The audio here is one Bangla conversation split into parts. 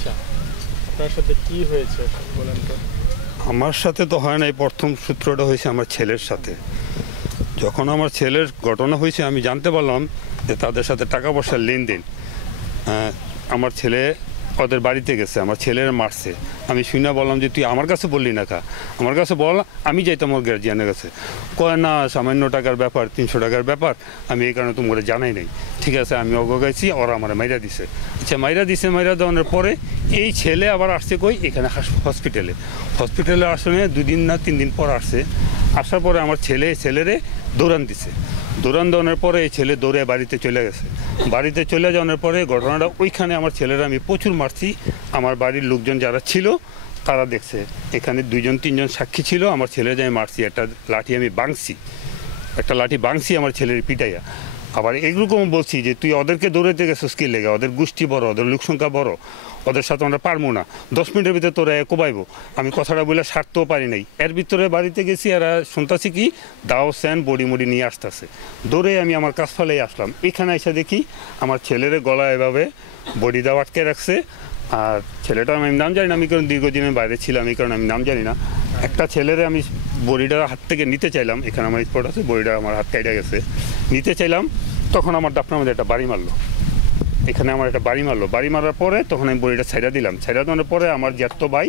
আচ্ছা, আপনার সাথে কি হয়েছে বলেন তো? আমার সাথে তো হয় নাই, প্রথম সূত্রটা হয়েছে আমার ছেলের সাথে। যখন আমার ছেলের ঘটনা হয়েছে আমি জানতে পারলাম যে তাদের সাথে টাকা পয়সার লেনদেন। আমার ছেলে ওদের বাড়িতে গেছে, আমার ছেলের মারছে। আমি শুনে বললাম যে তুই আমার কাছে বললি না কা, আমার কাছে বল, আমি যাইতাম আমার গার্জিয়ানের কাছে। কয় না, সামান্য টাকার ব্যাপার, 300 টাকার ব্যাপার, আমি এই কারণে তোমাকে জানাই নাই। ঠিক আছে, আমি অগগাইছি, ওরা আমার মাইরা দিছে। আচ্ছা, মাইরা দেওয়ানোর পরে এই ছেলে আবার আসছে কই, এখানে হসপিটালে আসলে 2 দিন না 3 দিন পর আসছে। আসার পরে আমার ছেলেরে দৌড়ান দিছে। দৌড়ান দেওয়ানোর পরে এই ছেলে দৌড়ে বাড়িতে চলে গেছে। বাড়িতে চলে যাওয়ার পরে ঘটনাটা ওইখানে আমার ছেলেরা আমি প্রচুর মারছি। আমার বাড়ির লোকজন যারা ছিল তারা দেখছে, এখানে 2-3 জন সাক্ষী ছিল। আমার ছেলে যে আমি মারছি, একটা লাঠি ভাঙছি আমার ছেলের পিটাইয়া। আবার এরকম বলছি যে তুই ওদেরকে দৌড়াইতে গেছিস কি লেগে, ওদের গোষ্ঠী বড়, ওদের লোক সংখ্যা বড়, ওদের সাথে আমরা পারবো না, 10 মিনিটের ভিতরে তোরা কোবাইবো। আমি কথাটা বলে সারতেও পারি নাই। এর ভিতরে বাড়িতে গেছি, এরা শুনতেছি কি দাও স্যান বডি মুডি নিয়ে আসতেছে। দৌড়ে আমি আমার কাছ ফেলেই আসলাম। এখানে এসে দেখি আমার ছেলের গলায় এভাবে বডি দাও আটকে রাখছে। আর ছেলেটার আমি নাম জানি না, আমি কারণ দীর্ঘদিনের বাইরে ছিলাম, এই কারণে আমি নাম জানি না। একটা ছেলেরে আমি বডিটা হাত থেকে নিতে চাইলাম, এখানে আমার স্পট আছে, বডিটা আমার হাত কেটে গেছে, নিতে চাইলাম। তখন আমার ডাক্তার আমাদের একটা বাড়ি মারলো, এখানে আমার একটা বাড়ি মারার পরে তখন আমি বডিটা ছাইড়া দিলাম। ছাইড়া দেওয়ার পরে আমার জ্যাঠতো ভাই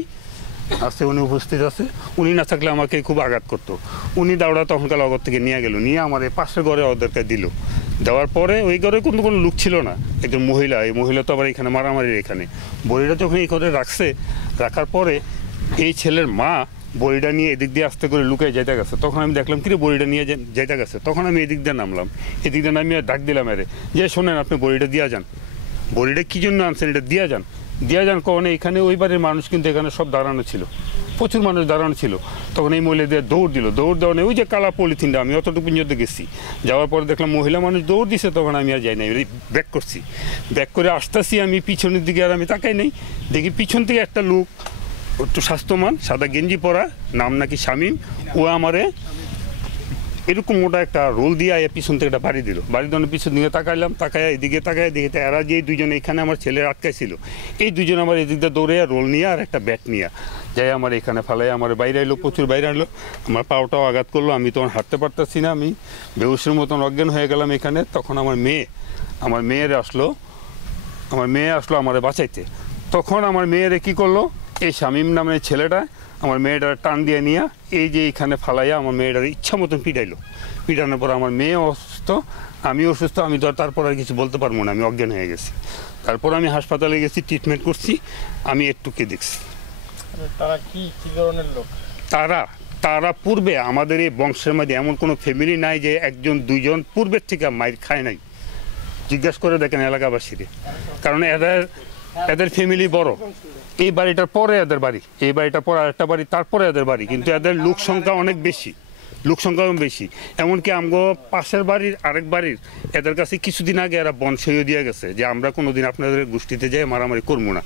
আছে, উনি উপস্থিত আছে। উনি না থাকলে আমাকে খুব আঘাত করতো। উনি দাওড়া তখনকার অগর থেকে নিয়ে গেল, নিয়ে আমার এই পাশের ঘরে ওদেরকে দিল। দেওয়ার পরে ওই ঘরে কোনো লোক ছিল না, একজন মহিলা। এই মহিলা তো আবার এখানে মারামারির এখানে বড়িটা যখন এই ঘরে রাখার পরে এই ছেলের মা বড়িটা নিয়ে এদিক দিয়ে আস্তে করে লুকিয়ে যেতে গেছে। তখন আমি দেখলাম কিরে বড়িটা নিয়ে যেতে গেছে। তখন আমি এদিক দিয়ে নামলাম, এদিক দিয়ে নামিয়ে ডাক দিলাম এরে যে শোনেন, আপনি বড়িটা দিয়া যান। বড়িটা কী জন্য আনছেন, এটা দিয়া যান কখনো। এখানে ওই বাড়ির মানুষ কিন্তু এখানে সব দাঁড়ানো ছিল, প্রচুর মানুষ দাঁড়ানো ছিল। তখন এই মহিলা দিয়ে দৌড় দেওয়া নেই, ওই যে কালা পলিথিনটা, আমি অতটুকু পর্যন্ত গেছি। যাওয়ার পরে দেখলাম মহিলা মানুষ দৌড় দিছে, তখন আমি আর যাই নাই, ব্যাক করে আসতেছি আমি পিছনের দিকে, আর আমি তাকাই নেই। দেখি পিছন থেকে একটা লোক, একটু স্বাস্থ্যমান, সাদা গেঞ্জি পরা, নাম নাকি শামীম, ও আমারে এরকম মোটা একটা রোল দিয়ে পিছন থেকে একটা বাড়ি দিল। বাড়ি দেওয়ার পিছন দিকে তাকায় এদিকে দেখে এরা যে 2 জন এখানে আমার ছেলের আটকাইছিল, এই 2 জন আমার এদিক দিয়ে দৌড়ে রোল নিয়ে আর একটা ব্যাট নিয়ে যাই আমার এখানে ফেলাই আমার বাইরে এলো, প্রচুর বাইরে আনলো। আমার পাওটাও আঘাত করলো, আমি তখন হাঁটতে পারতেছি না, আমি বেহুশের মতন অজ্ঞান হয়ে গেলাম এখানে। তখন আমার মেয়ে আসলো আমার বাঁচাইতে। তখন আমার মেয়েরে কী করলো, এই শামীম নামের ছেলেটা আমার মেয়েটার টান দিয়ে নিয়ে এই যে এইখানে ফালাইয়া আমার মেয়েটার ইচ্ছা মতন পিটানোর পর আমার মেয়ে অসুস্থ, আমি অসুস্থ। আমি তো তারপর আর কিছু বলতে পারবো না, আমি অজ্ঞান হয়ে গেছি। তারপর আমি হাসপাতালে গেছি, ট্রিটমেন্ট করছি। আমি একটুকে দেখছি। তারা কি ধরনের লোক? তারা পূর্বে আমাদের এই বংশের মধ্যে এমন কোনো ফ্যামিলি নাই যে 1-2 জন পূর্বের থেকে মাইর খায় নাই। জিজ্ঞাসা করে দেখেন এলাকাবাসীরে, কারণ এদের ফ্যামিলি বড়। এই বাড়িটার পরে এদের বাড়ি, এই বাড়িটার পরে আরেকটা বাড়ি, তারপরে এদের বাড়ি, কিন্তু এদের লোক সংখ্যা অনেক বেশি, এমনকি আমগো পাশের বাড়ির আরেক বাড়ির এদের কাছে কিছুদিন আগে এরা বনসইও দিয়ে গেছে যে আমরা কোনোদিন আপনাদের গোষ্ঠীতে যাই মারামারি করবো না।